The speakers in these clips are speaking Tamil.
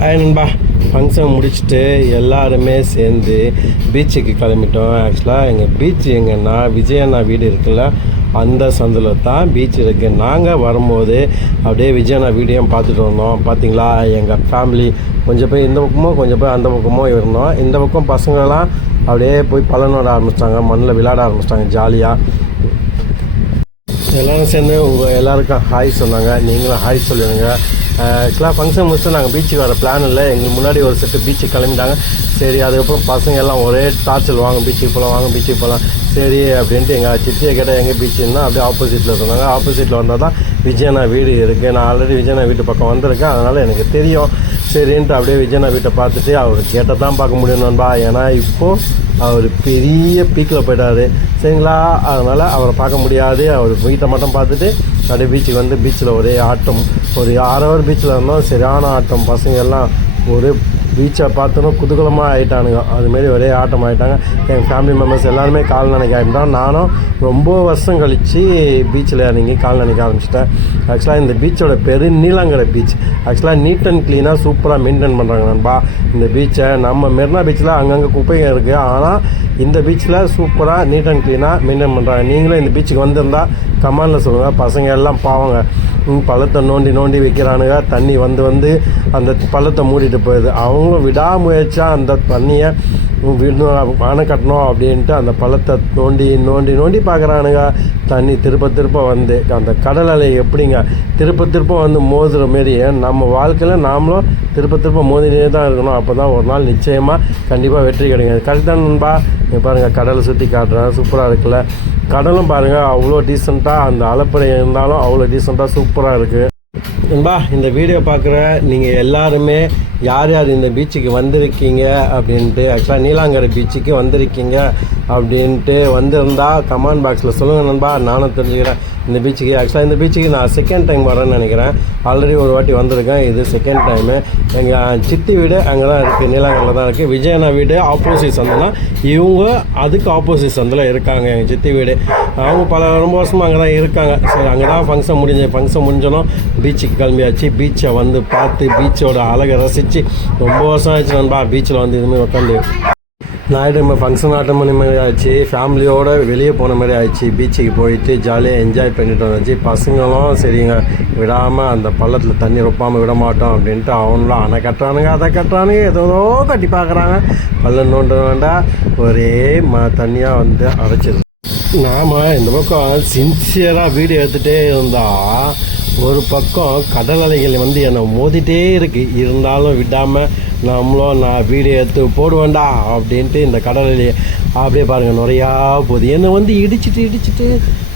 ஹாய் நண்பா. ஃபங்க்ஷன் முடிச்சுட்டு எல்லாருமே சேர்ந்து பீச்சுக்கு கிளம்பிட்டோம். ஆக்சுவலாக எங்கள் பீச் எங்கன்னா விஜயண்ணா வீடு இருக்குல்ல அந்த சந்தில் தான் பீச் இருக்குது நாங்கள் வரும்போது அப்படியே விஜயண்ணா வீடியும் பார்த்துட்டு வந்தோம். பார்த்தீங்களா எங்கள் ஃபேமிலி கொஞ்சம் போய் இந்த பக்கமோ கொஞ்சம் போய் அந்த பக்கமோ இருந்தோம். இந்த பக்கம் பசங்களாம் அப்படியே போய் பலனோட ஆரம்பிச்சிட்டாங்க. மண்ணில் விளையாட ஆரம்பிச்சிட்டாங்க ஜாலியாக எல்லோரும் சேர்ந்து உங்கள் எல்லாருக்கும் ஹாய் சொன்னாங்க. நீங்களும் ஹாய் சொல்லிடுங்க. ஆக்சுவலாக ஃபங்க்ஷன் முடிச்சுட்டு நாங்கள் பீச்சுக்கு வர பிளான் இல்லை. எங்களுக்கு முன்னாடி ஒரு செட்டு பீச்சுக்கு கிளம்பிட்டாங்க. சரி அதுக்கப்புறம் பசங்க எல்லாம் ஒரே டார்ச்சல் வாங்க பீச்சுக்கு போகலாம் வாங்க பீச்சுக்கு போகலாம் சரி அப்படின்ட்டு எங்கள் சித்தியை கேட்டால் எங்கே பீச்சுன்னா அப்படியே ஆப்போசிட்டில் சொன்னாங்க. ஆப்போசிட்டில் வந்தால் தான் விஜயனா வீடு இருக்குது நான் ஆல்ரெடி விஜயனா வீட்டு பக்கம் வந்திருக்கேன். அதனால் எனக்கு தெரியும். சரின்ட்டு அப்படியே விஜயண்ணா வீட்டை பார்த்துட்டு அவர் கேட்டை தான் பார்க்க முடியும் நண்பா. ஏன்னா இப்போது அவர் பெரிய பீக்கில் போயிட்டாரு. சரிங்களா? அதனால் அவரை பார்க்க முடியாது. அவர் வீட்டை மட்டும் பார்த்துட்டு அப்படியே பீச்சுக்கு வந்து பீச்சில் ஒரே ஆட்டம். ஒரு ஆறு ஹவர் பீச்சில் இருந்தோம் சரியான ஆட்டம். பசங்க எல்லாம் ஒரு பீச்சை பார்த்தோன்னா குதூகலமாக ஆகிட்டானுங்க அதுமாரி ஒரே ஆட்டம் ஆகிட்டாங்க எங்கள் ஃபேமிலி மெம்பர்ஸ் எல்லாருமே கால் நினைக்க ஆகிட்டோம் நானும் ரொம்ப வருஷம் கழித்து பீச்சில் இறங்கி கால் நினைக்க ஆரம்பிச்சிட்டேன் ஆக்சுவலாக இந்த பீச்சோட பேர் நீலாங்கரை பீச் ஆக்சுவலாக நீட் அண்ட் க்ளீனாக சூப்பராக மெயின்டைன் பண்ணுறாங்க நண்பா. இந்த பீச்சை நம்ம மெரினா பீச்சில் அங்கங்கே குப்பைங்க இருக்குது ஆனால் இந்த பீச்சில் சூப்பராக நீட் அண்ட் க்ளீனாக மெயின்டைன் பண்ணுறாங்க நீங்களும் இந்த பீச்சுக்கு வந்திருந்தால் கமாண்டில் சொல்லுங்கள் பசங்க எல்லாம் பாவங்க. பழத்தை பள்ளத்தை நோண்டி நோண்டி வைக்கிறானுங்க. தண்ணி வந்து வந்து அந்த பள்ளத்தை மூடிட்டு போயிடுது. அவங்க அவங்களும் விடாமுயற்சியாக அந்த தண்ணியை விடணும் அணை கட்டணும் அப்படின்ட்டு அந்த பள்ளத்தை நோண்டி நோண்டி நோண்டி பார்க்குறானுங்க தண்ணி திருப்ப திருப்ப வந்து அந்த கடல் அலை எப்படிங்க? திருப்ப திருப்ப வந்து மோதுகிற மாரி நம்ம வாழ்க்கையில் நாமளும் திருப்ப திருப்ப மோதினே தான் இருக்கணும். அப்போ தான் ஒரு நாள் நிச்சயமாக கண்டிப்பாக வெற்றி கிடைக்கும். கரெக்ட் நண்பா? பாருங்கள் கடலை சுற்றி காட்டுறேன் சூப்பராக இருக்குல்ல. கடலும் பாருங்கள் அவ்வளோ டீசெண்டாக அந்த அலப்பறை இருந்தாலும் அவ்வளோ டீசெண்டாக சூப்பராக இருக்குது நண்பா இந்த வீடியோ பார்க்குற நீங்கள் எல்லாருமே யார் யார் இந்த பீச்சுக்கு வந்திருக்கீங்க அப்படின்ட்டு ஆக்சுவலாக நீலாங்கரை பீச்சுக்கு வந்திருக்கீங்க அப்படின்ட்டு வந்திருந்தா கமெண்ட் பாக்ஸில் சொல்லுங்கள் நண்பா நானும் தெரிஞ்சுக்கிறேன். இந்த பீச்சுக்கு ஆக்சுவலாக இந்த பீச்சுக்கு நான் செகண்ட் டைம் வரேன்னு நினைக்கிறேன். ஆல்ரெடி ஒரு வாட்டி வந்திருக்கேன். இது செகண்ட் டைமு எங்கள் சித்தி வீடு அங்கே தான் இருக்குது நீலாங்கரில் தான் இருக்குது விஜயனா வீடு ஆப்போசிட் சந்தில் இவங்க அதுக்கு ஆப்போசிட் சந்தில் இருக்காங்க எங்கள் சித்தி வீடு. அவங்க பல ரொம்ப வருஷமாக அங்கே தான் இருக்காங்க. சரி அங்கே தான் ஃபங்க்ஷன் முடிஞ்ச ஃபங்க்ஷன் முடிஞ்சோம் பீச்சுக்கு கிளம்பியாச்சு. பீச்சை வந்து பார்த்து பீச்சோட அழகை ரசித்து ரொம்ப வருஷம் ஆச்சு நண்பா. பீச்சில் வந்து இதுமாதிரி உட்காந்து ஞாயிற்றுக்கிழமை ஃபங்க்ஷன் ஆட்டம் பண்ண மாதிரி ஆச்சு ஃபேமிலியோடு வெளியே போன மாதிரி ஆயிடுச்சு. பீச்சுக்கு போயிட்டு ஜாலியாக என்ஜாய் பண்ணிட்டு வந்தாச்சு. பசங்களும் சரிங்க. விடாமல் அந்த பள்ளத்தில் தண்ணி ரொப்பாமல் விட மாட்டோம் அப்படின்ட்டு அவங்களும் அணை கட்டுறானுங்க அதை கட்டுறானுங்க ஏதோ கட்டி பார்க்குறாங்க. பள்ளம் நோண்ட வேண்டாம் ஒரே ம தண்ணியாக வந்து அடைச்சிது நாம் இந்த பக்கம் சின்சியராக வீடியோ எடுத்துகிட்டே இருந்தால் ஒரு பக்கம் கடல் அலைகள் வந்து என்னை மோதிட்டே இருக்குது இருந்தாலும் விடாமல் நம்மளும் நான் வீடியோ எடுத்து போடுவேன்டா அப்படின்ட்டு இந்த கடல் அப்படியே பாருங்கள் நிறையா போகுது. என்னை வந்து இடிச்சிட்டு இடிச்சிட்டு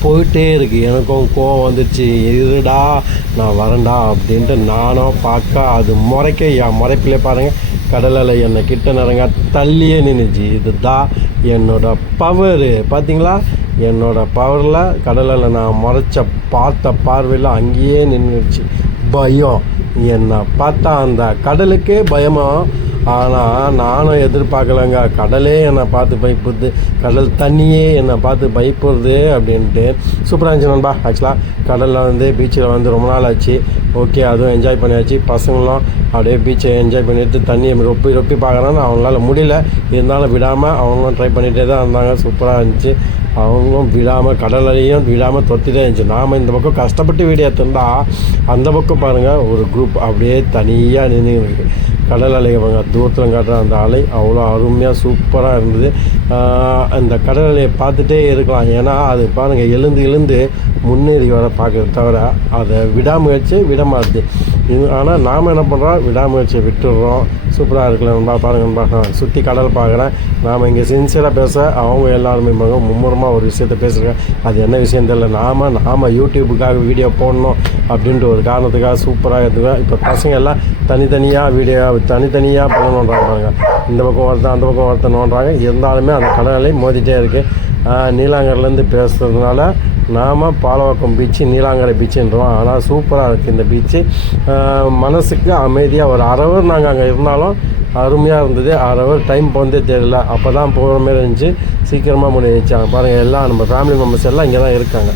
போயிட்டே இருக்குது எனக்கும் கோவம் வந்துடுச்சு இருடா நான் வரேன்டா அப்படின்ட்டு நானும் பார்க்க அது முறைக்க என் முறைப்பிலே பாருங்கள் கடலில் என்னை கிட்ட நரங்க தள்ளியே நின்றுச்சு இதுதான் என்னோட பவரு பார்த்தீங்களா என்னோட பவரில் கடலில் நான் முறைச்ச பார்த்த பார்வையில் அங்கேயே நின்றுச்சு பயம். என்னை பார்த்தா அந்த கடலுக்கே பயமாக ஆனால் நானும் எதிர்பார்க்கலங்க. கடலே என்னை பார்த்து பயப்படுது. கடல் தண்ணியே என்னை பார்த்து பயப்படுது அப்படின்ட்டு. சூப்பராக இருந்துச்சு நண்பா. ஆக்சுவலாக கடலில் வந்து பீச்சில் வந்து ரொம்ப நாள் ஆச்சு. ஓகே அதுவும் என்ஜாய் பண்ணியாச்சு. பசங்களும் அப்படியே பீச்சை என்ஜாய் பண்ணிட்டு தண்ணியை ரொப்பி ரொப்பி பார்க்குறான்னு அவங்களால முடியல. இருந்தாலும் விடாமல் அவங்களும் ட்ரை பண்ணிகிட்டே தான் இருந்தாங்க. சூப்பராக இருந்துச்சு. அவங்களும் விடாமல் கடலையும் விடாமல் தொத்திட்டே இருந்துச்சு. நாம் இந்த பக்கம் கஷ்டப்பட்டு வீடியோ எடுத்திருந்தா அந்த பக்கம் பாருங்கள் ஒரு குரூப் அப்படியே தனியாக நின்று கடல் அலைவங்க தூரத்தில் காட்டுற அந்த அலை அவ்வளோ அருமையாக சூப்பராக இருந்தது. அந்த கடல் அலையை பார்த்துட்டே இருக்கலாம். ஏன்னா அது பாருங்கள் எழுந்து எழுந்து முன்னேறி வர பார்க்குறது தவிர அதை விடாமுயற்சி விட இது ஆனால் நாம் என்ன பண்ணுறோம் விடாமுயற்சியை விட்டுடுறோம். சூப்பராக இருக்குல்ல நண்பா பாருங்க நண்பா. சுற்றி கடல் பார்க்குறேன். நாம் இங்கே சின்சியராக பேச அவங்க எல்லாருமே மிக மும்முரமாக ஒரு விஷயத்த பேசுகிறேன் அது என்ன விஷயம் தெரியல. நாம் நாம் யூடியூப்புக்காக வீடியோ போடணும் அப்படின்ட்டு ஒரு காரணத்துக்காக சூப்பராக எடுத்துவேன் இப்போ பசங்க எல்லாம் தனித்தனியாக வீடியோ தனித்தனியாக பண்ணணுன்றாங்க இந்த பக்கம் ஒருத்தன் அந்த பக்கம் ஒருத்தன் நோன்றாங்க இருந்தாலுமே அந்த கடலை மோதிட்டே இருக்குது நீலாங்கரிலேருந்து பேசுகிறதுனால நாம் பாலவாக்கம் பீச்சு நீலாங்கரை பீச்சுன்றோம் ஆனால் சூப்பராக இருக்குது இந்த பீச்சு மனசுக்கு அமைதியாக ஒரு அரை ஹவர் நாங்கள் அங்கே இருந்தாலும் அருமையாக இருந்தது. அரை ஹவர் டைம் போனதே தெரியல. அப்போ தான் போகிற மாதிரி இருந்துச்சு. சீக்கிரமாக முடிஞ்சிச்சு. பாருங்கள் எல்லாம் நம்ம ஃபேமிலி மெம்பர்ஸ் எல்லாம் இங்கே தான் இருக்காங்க.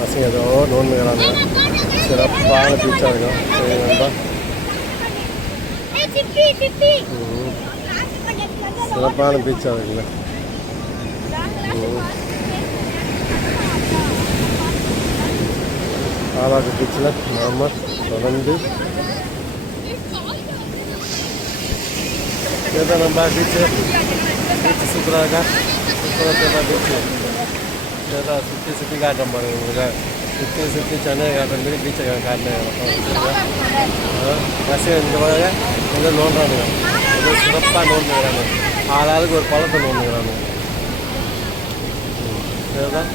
பசங்க ஏதோ நோண்டுகிறாங்க. சிறப்பான பீச்சாக இருக்கும். சரி நண்பா. சிறப்பான பீச்சாக இருக்குல்ல. பாலாக்கு பீச்சில் நாம தொடர்ந்து இதுதான் நம்ம பீச்சு பீச்சு சூப்பராக இருக்கா சூப்பராக இருக்கா பீச்சு இதுதான் சுற்றி சுற்றி காட்டுறேன் பாருங்க உங்களுக்கு சுற்றி சுற்றி சென்னை காட்டுற மாதிரி பீச்சை காட்டினேன் ரசிகர் இந்த மாதிரி எங்கே நோண்டுறானுங்க ஏதோ சிறப்பாக நோண்டுகிறாங்க ஆளாளுக்கு ஒரு பழத்தை நோண்டுகிறானுங்க இதுதான்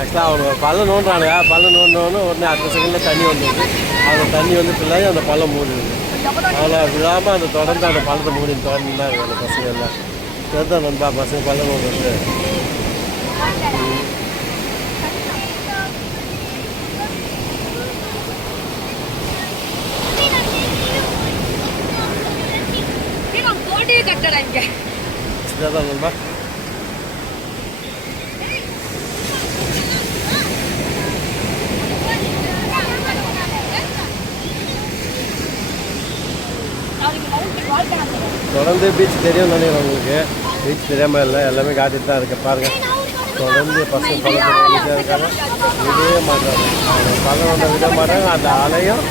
ஆக்சுவலாக ஒரு பள்ளம் நோண்டுறானுங்க. பள்ளம் நோண்டோன்னு உடனே அடுத்த செகண்டில் தண்ணி வந்துடுது. அந்த தண்ணி வந்து பிள்ளைங்க அந்த பள்ளம் மூடிடுது. அதில் விழாமல் அந்த தொடர்ந்து அந்த பள்ளத்தை மூடி தொடர்ந்து தான் அந்த பசங்க எல்லாம். இதுதான் நண்பா பசங்க பள்ளம் நோண்டுறது. கட்டடா இங்க நண்பா அவருக்கு மவுண்ட் கால் பண்ணாங்க தொடர்ந்து பீச் தெரியும் நினைக்கிறேன் உங்களுக்கு. பீச் தெரியாமல் இல்லை எல்லாமே காட்டிட்டு தான் இருக்கு பாருங்க. தொடர்ந்து பசங்க பழம் இருக்காங்க. விடவே மாட்டாங்க பழம் வந்து விட மாட்டாங்க அந்த அலையும்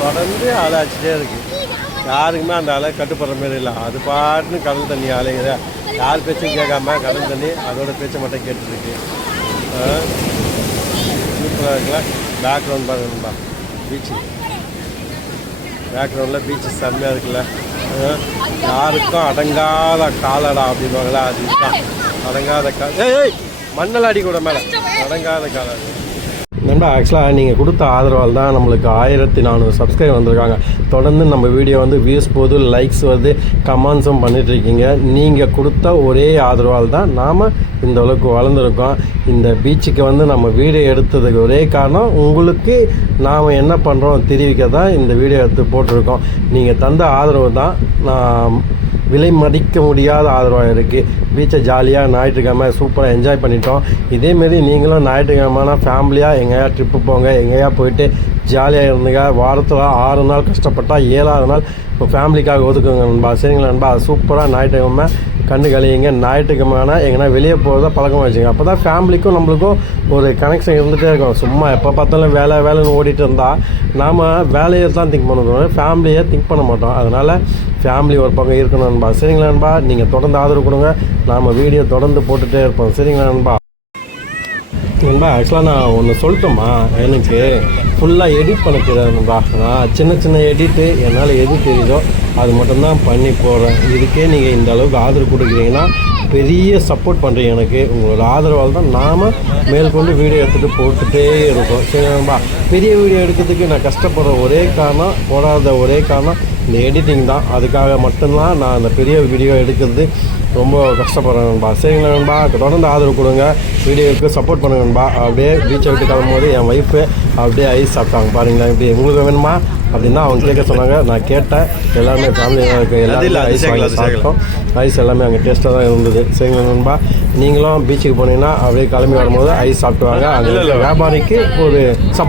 தொடர்ந்து அலை அடிச்சுட்டே இருக்கு. யாருக்குமே அந்த அலை கட்டுப்படுற மாதிரி இல்லை. அது பாட்டுன்னு கடல் தண்ணி அலைங்குது யார் பேச்சும் கேட்காம கடல் தண்ணி அதோட பேச்சை மட்டும் கேட்டுருக்கு. சூப்பராக இருக்குல்ல? பேக்ரவுண்ட் பாருங்கப்பா. பீச்சு பேக்ரவுண்டில் பீச்சு செம்மையாக இருக்குல்ல. யாருக்கும் அடங்காத காலடா அப்படின்வாங்களா அது இதுதான். அடங்காத கால் ஏய் மண்ணெல்லாம் அடிக்கூட மேலே. அடங்காத காலம் நண்பா ஆக்சுவலாக நீங்கள் கொடுத்த ஆதரவால் தான் நம்மளுக்கு ஆயிரத்தி நானூறு சப்ஸ்கிரைப் வந்திருக்காங்க. தொடர்ந்து நம்ம வீடியோ வந்து வியூஸ் போது லைக்ஸ் வருது கமெண்ட்ஸும் பண்ணிகிட்ருக்கீங்க இருக்கீங்க. நீங்கள் கொடுத்த ஒரே ஆதரவால் தான் நாம் இந்த அளவுக்கு வளர்ந்துருக்கோம். இந்த பீச்சுக்கு வந்து நம்ம வீடியோ எடுத்ததுக்கு ஒரே காரணம் உங்களுக்கு நாம் என்ன பண்ணுறோம் தெரிவிக்க தான் இந்த வீடியோ எடுத்து போட்டிருக்கோம். நீங்கள் தந்த ஆதரவு தான். நான் விலை மதிக்க முடியாத ஆதரவாக இருக்குது பீச்சை ஜாலியாக ஞாயிற்றுக்கிழமை சூப்பராக என்ஜாய் பண்ணிட்டோம். இதேமாரி நீங்களும் ஞாயிற்றுக்கிழமைனா ஃபேமிலியாக எங்கேயா ட்ரிப்பு போங்க எங்கேயா போயிட்டு ஜாலியாக இருந்துங்க. வாரத்தில் ஆறு நாள் கஷ்டப்பட்டால் ஏழாவது நாள் இப்போ ஃபேமிலிக்காக ஒதுக்குங்க நண்பா. சரிங்களா நண்பா? சூப்பராக ஞாயிற்றுக்கிழமை கண்ணு கழியுங்க ஞாயிற்றுக்கிழமைனா எங்கன்னா வெளியே போகிறத பழக்கமாக வச்சுங்க அப்போ தான் ஃபேமிலிக்கும் நம்மளுக்கும் ஒரு கனெக்ஷன் இருந்துகிட்டே இருக்கும். சும்மா எப்போ பார்த்தாலும் வேலை வேலைன்னு ஓடிட்டு இருந்தால் நாம் வேலையை தான் திங்க் பண்ணுவோம் ஃபேமிலியை திங்க் பண்ண மாட்டோம். அதனால் ஃபேமிலி ஒரு பக்கம் இருக்கணும் நண்பா. சரிங்களா நண்பா? நீங்கள் தொடர்ந்து ஆதரவு கொடுங்க. நாம் வீடியோ தொடர்ந்து போட்டுகிட்டே இருப்போம். சரிங்களா நண்பா? நண்பா ஆக்சுவலாக நான் ஒன்று சொல்லட்டுமா? எனக்கு ஃபுல்லாக எடிட் பண்ண தெரியாது நண்பா. நான் சின்ன சின்ன எடிட்டு என்னால் எது தெரியுதோ அது மட்டும்தான் பண்ணி போகிறேன் இதுக்கே நீங்கள் இந்த அளவுக்கு ஆதரவு கொடுக்குறீங்கன்னா பெரிய சப்போர்ட் பண்ணுறீங்க எனக்கு. உங்களோட ஆதரவால் தான் நாம் மேற்கொண்டு வீடியோ எடுத்துகிட்டு போட்டுகிட்டே இருக்கோம். சரி நண்பா பெரிய வீடியோ எடுக்கிறதுக்கு நான் கஷ்டப்படுற ஒரே காரணம் போடாத ஒரே காரணம் இந்த எடிட்டிங் தான். அதுக்காக மட்டும்தான் நான் அந்த பெரிய வீடியோ எடுக்கிறது ரொம்ப கஷ்டப்படுறேன் நண்பா. சரிங்களா நண்பா? தொடர்ந்து ஆதரவு கொடுங்க. வீடியோவுக்கு சப்போர்ட் பண்ணுங்க நண்பா. அப்படியே பீச்சை விட்டு கிளம்பும்போது என் ஒய்ஃபு அப்படியே ஐஸ் சாப்பிட்டாங்க. பாருங்களேன் இப்படி உங்களுக்கு வேணுமா? அப்படின்னா அவங்க கேட்க சொன்னாங்க. நான் கேட்டேன். எல்லாமே ஃபேமிலியாக இருக்க எல்லாருமே ஐஸ் வாங்கி சாப்பிட்டோம். ஐஸ் எல்லாமே அங்கே டேஸ்ட்டாக தான் இருந்தது. சரிங்களா நண்பா? நீங்களும் பீச்சுக்கு போனீங்கன்னா அப்படியே கிளம்பி வரும்போது ஐஸ் சாப்பிட்டு வாங்க. அங்கே வியாபாரிக்கு ஒரு சப்